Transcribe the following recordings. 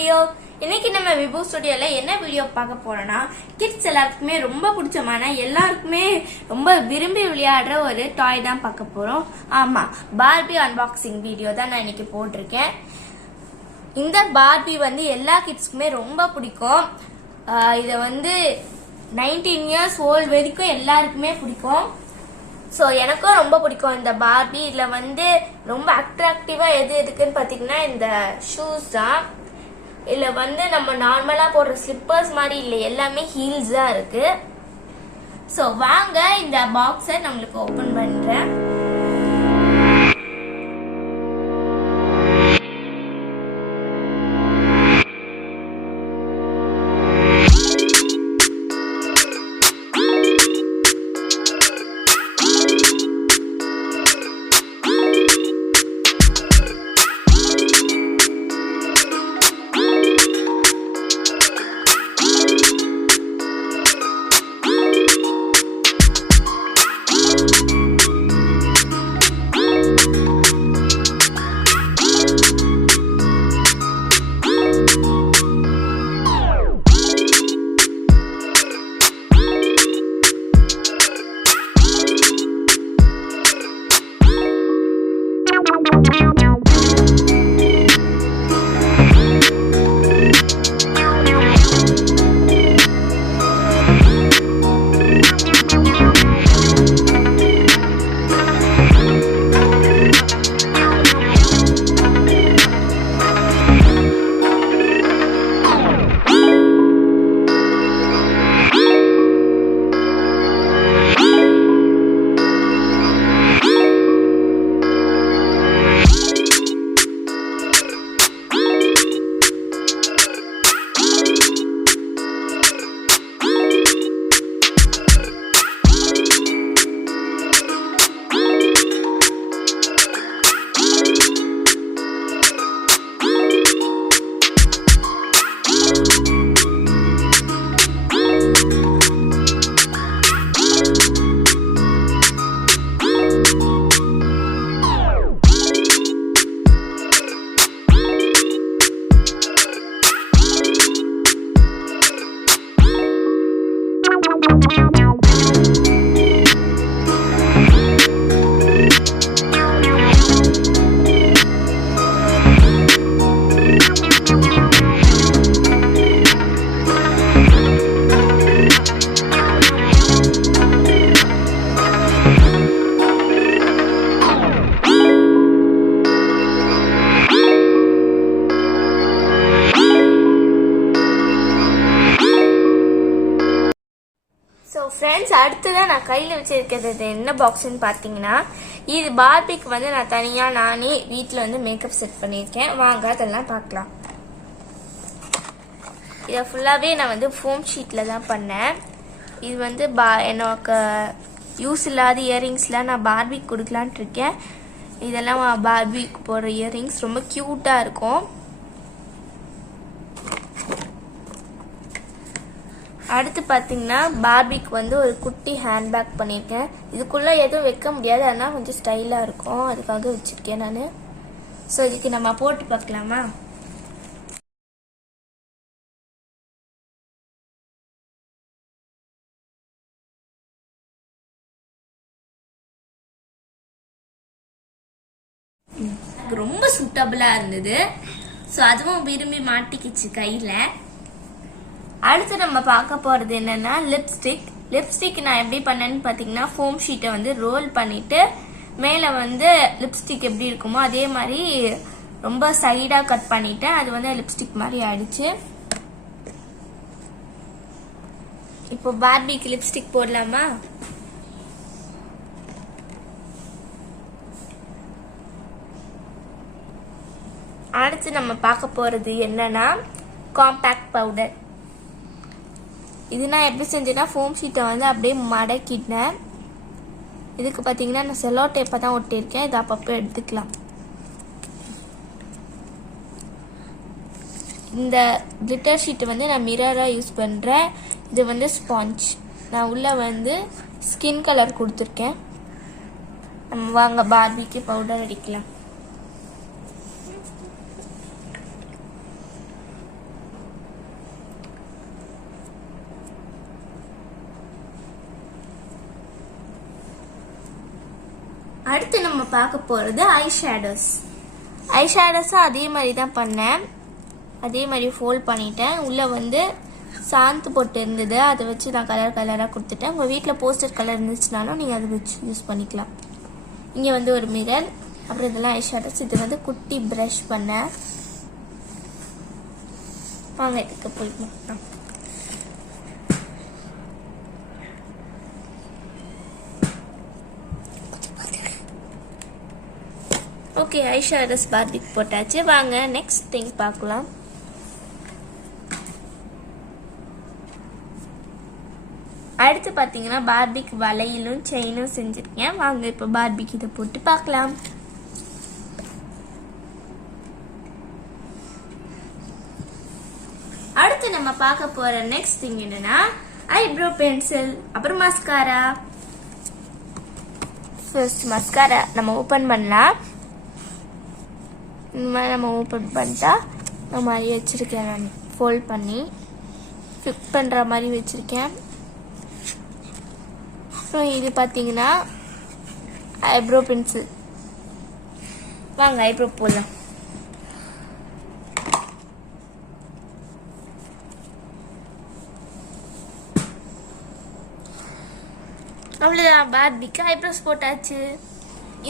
Video. இன்னைக்கு நம்ம விபு ஸ்டுடியோல என்ன வீடியோ பார்க்க போறோம்னா, கிட்ஸ் எல்லாருக்குமே ரொம்ப பிடிச்சமான எல்லாருக்குமே ரொம்ப விரும்பி விளையாடுற ஒரு டாய் தான் பார்க்க போறோம். ஆமா, பார்பி அன்பாக்சிங் வீடியோ தான் நான் இன்னைக்கு போட்டிருக்கேன். இந்த பார்பி எல்லா கிட்ஸ்க்குமே ரொம்ப பிடிக்கும். இதை 19 இயர்ஸ் ஓல்டு வரைக்கும் எல்லாருக்குமே பிடிக்கும். ஸோ எனக்கும் ரொம்ப பிடிக்கும் இந்த பார்பி. இதில் ரொம்ப அட்ராக்டிவா எது இருக்குன்னு பார்த்தீங்கன்னா இந்த ஷூஸ் தான். இதில் நம்ம நார்மலாக போடுற ஸ்லிப்பர்ஸ் மாதிரி இல்லை, எல்லாமே ஹீல்ஸ் தான் இருக்கு. ஸோ வாங்க இந்த பாக்ஸை நம்மளுக்கு ஓப்பன் பண்ணுறேன். ஸோ ஃப்ரெண்ட்ஸ், அடுத்ததான் நான் கையில் வச்சிருக்கிறது என்ன பாக்ஸ்ன்னு பார்த்தீங்கன்னா, இது பார்பிக்கு நான் தனியாக நானே வீட்டில் மேக்கப் செட் பண்ணியிருக்கேன். வாங்க அதெல்லாம் பார்க்கலாம். இதை ஃபுல்லாகவே நான் ஃபோம் ஷீட்டில் தான் பண்ணேன். இது எனக்கு யூஸ் இல்லாத இயரிங்ஸ்லாம் நான் பார்பிக்கு கொடுக்கலான்ட்டு இருக்கேன். இதெல்லாம் பார்பிக்கு போடுற இயரிங்ஸ் ரொம்ப க்யூட்டாக இருக்கும். அடுத்து பார்த்தீங்கன்னா பார்பிக்கு ஒரு குட்டி ஹேண்ட்பேக் பண்ணியிருக்கேன். இதுக்குள்ளே எதுவும் வைக்க முடியாது, ஆனால் கொஞ்சம் ஸ்டைலாக இருக்கும், அதுக்காக வச்சுருக்கேன் நான். ஸோ இதுக்கு நம்ம போட்டு பார்க்கலாமா? ரொம்ப சூட்டபிளாக இருந்தது. ஸோ அதுவும் விரும்பி மாட்டிக்கிச்சு கையில். அடுத்து நம்ம பார்க்க போகிறது என்னன்னா லிப்ஸ்டிக் நான் எப்படி பண்ணேன்னு பார்த்தீங்கன்னா, ஃபோம் ஷீட்டை ரோல் பண்ணிட்டு மேலே லிப்ஸ்டிக் எப்படி இருக்குமோ அதே மாதிரி ரொம்ப சைடாக கட் பண்ணிட்டேன். அது லிப்ஸ்டிக் மாதிரி ஆயிடுச்சு. இப்போ பார்பிக்கு லிப்ஸ்டிக் போடலாமா? அடுத்து நம்ம பார்க்க போகிறது என்னன்னா காம்பேக்ட் பவுடர். இது நான் எப்படி செஞ்சேன்னா, ஃபோம் ஷீட்டை அப்படியே மடக்கிட்டேன். இதுக்கு பார்த்தீங்கன்னா நான் செல்லோ டேப்பை தான் ஒட்டியிருக்கேன். இதை அப்பப்போ எடுத்துக்கலாம். இந்த கிளிட்டர் ஷீட்டை நான் மிரராக யூஸ் பண்ணுறேன். இது ஸ்பாஞ்ச். நான் உள்ளே ஸ்கின் கலர் கொடுத்துருக்கேன். நம்ம வாங்க பார்பிக்கு பவுடர் அடிக்கலாம். அடுத்து நம்ம பார்க்க போறது ஐ ஷேடோஸும் அதே மாதிரி தான் பண்ணேன். அதே மாதிரி ஃபோல்ட் பண்ணிட்டேன். உள்ள வந்து சாந்து போட்டு இருந்தது, அதை வச்சு நான் கலராக கொடுத்துட்டேன். உங்கள் வீட்டில் போஸ்டர் கலர் இருந்துச்சுனாலும் நீங்கள் அதை வச்சு யூஸ் பண்ணிக்கலாம். இங்கே வந்து ஒரு மிரர், அப்புறம் இதெல்லாம் ஐ ஷேடோஸ். இது வந்து குட்டி ப்ரஷ் பண்ணேன். வாங்க இதுக்கு போய்க்கலாம். ஓகே, ஐ ஷேடோஸ் பார்பிக்கு போட்டாச்சு. வாங்க நெக்ஸ்ட் திங் பார்க்கலாம். அடுத்து பார்த்தீங்கன்னா பார்பிக்கு வளையலும் செயினும் செஞ்சுருக்கேன். வாங்க இப்போ பார்பிக்கு இதை போட்டு பார்க்கலாம். அடுத்து நம்ம பார்க்க போற நெக்ஸ்ட் திங் என்னன்னா ஐப்ரோ பென்சில், அப்புறம் மஸ்காரா. ஃபர்ஸ்ட் மஸ்காரா நம்ம ஓப்பன் பண்ணலாம். இந்த மாதிரி நம்ம ஓப்பன் பண்ணிட்டா இந்த மாதிரி வச்சுருக்கேன். நான் ஃபோல்ட் பண்ணி ஃபிட் பண்ணுற மாதிரி வச்சுருக்கேன். அப்புறம் இது பார்த்தீங்கன்னா ஐப்ரோ பென்சில். வாங்க ஐப்ரோ போடலாம். அவ்வளோதான், பார்பிக்கு ஐப்ரோஸ் போட்டாச்சு.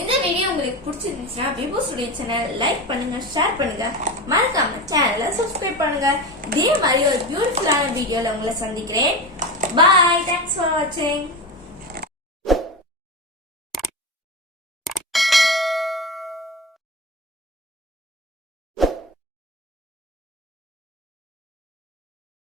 இந்த வீடியோ உங்களுக்கு பிடிச்சிருந்துச்சுன்னா விபு ஸ்டுடியோ சேனல் லைக் பண்ணுங்க, ஷேர் பண்ணுங்க, மறக்காம சேனலை சப்ஸ்கிரைப் பண்ணுங்க. இதே மாதிரி ஒரு பியூட்டிஃபுல்லான வீடியோல உங்களை சந்திக்கிறேன். பாய், தேங்க்ஸ் ஃபார் வாட்சிங்.